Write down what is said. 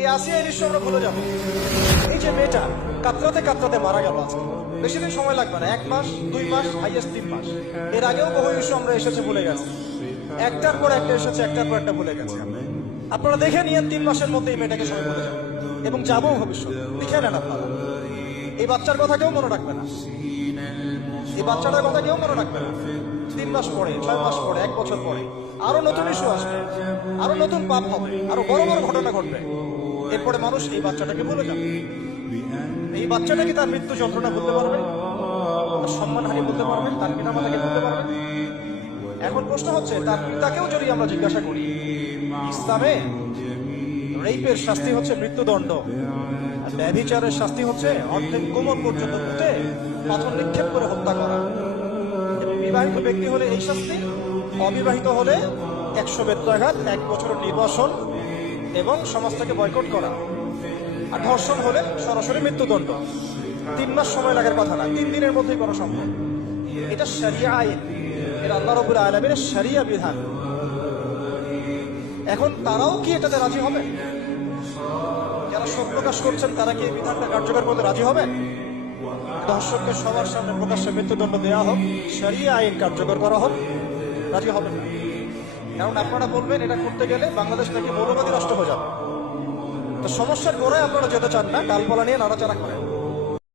এই আসিয়া দৃশ্য আমরা ভুলে যাবো। এই যে মেয়েটা কাতরাতে কাতরাতে মারা গেল আজকে, বেশি দিন সময় লাগবে না, 1 মাস 2 মাস হাইয়েস্ট 3 মাস। এর আগেও বহু ইস্যু আমরা এসেছে ভুলে গেছি, একটার পর একটা এসেছে, একটার পর একটা ভুলে গেছে। আপনারা দেখে নিয়েন 3 মাসের মধ্যে এই মেয়েটাকে সবাই ভুলে যাবে এবং যাবো ভবিষ্যৎ। লিখে নেন আপনারা, এই বাচ্চার কথা কেউ মনে রাখবে না, এই বাচ্চাটার কথা কেউ মনে রাখবে না। 3 মাস পরে, 6 মাস পরে, 1 বছর পরে আরো নতুন ইস্যু আসবে, আরো নতুন পাপ হবে, আরো বড় বড় ঘটনা ঘটবে। এরপরে মানুষ এই বাচ্চাটাকে ভুলে যাবে। এই বাচ্চাটা কি তার মৃত্যু যন্ত্রণা বলতে পারবে, তার সম্মানহানি বলতে পারবে, তার পিতামাতাকে বলতে পারবে? এখন প্রশ্ন হচ্ছে, তার পিতাকেও যদি আমরা জিজ্ঞাসা করি, ইসলামে রেপের শাস্তি হচ্ছে মৃত্যুদণ্ড, আর ব্যভিচারের শাস্তি হচ্ছে অর্ধেক কোমর পর্যন্ত উঠে পাথর নিক্ষেপ করে হত্যা করা। এবং বিবাহিত ব্যক্তি হলে এই শাস্তি, অবিবাহিত হলে 100 বেত্রাঘাত, 1 বছরের নির্বাসন এবং সমাজ থেকে বয়কট করা। আর ধর্ষণ হলে সরাসরি মৃত্যুদণ্ড। 3 মাস সময় লাগার কথা না, 3 দিনের মধ্যেই করা সম্ভব। এটা শরিয়া আইন, এটা আল্লাহ রাব্বুল আলামিনের শরিয়া বিধান। এখন তারাও কি এটাতে রাজি হবে? যারা শোক প্রকাশ করছেন তারা কি এই বিধানটা কার্যকর করতে রাজি হবে? ধর্ষককে সবার সামনে প্রকাশ্যে মৃত্যুদণ্ড দেওয়া হোক, শরিয়া আইন কার্যকর করা হোক, রাজি হবে না। কারণ আপনারা বলবেন এটা করতে গেলে বাংলাদেশ নাকি মৌলবাদী রাষ্ট্র হয়ে যাবে। তো সমস্যার গোড়ায় আপনারা যেতে চান না, ডালপালা নিয়ে নাড়াচাড়া করেন।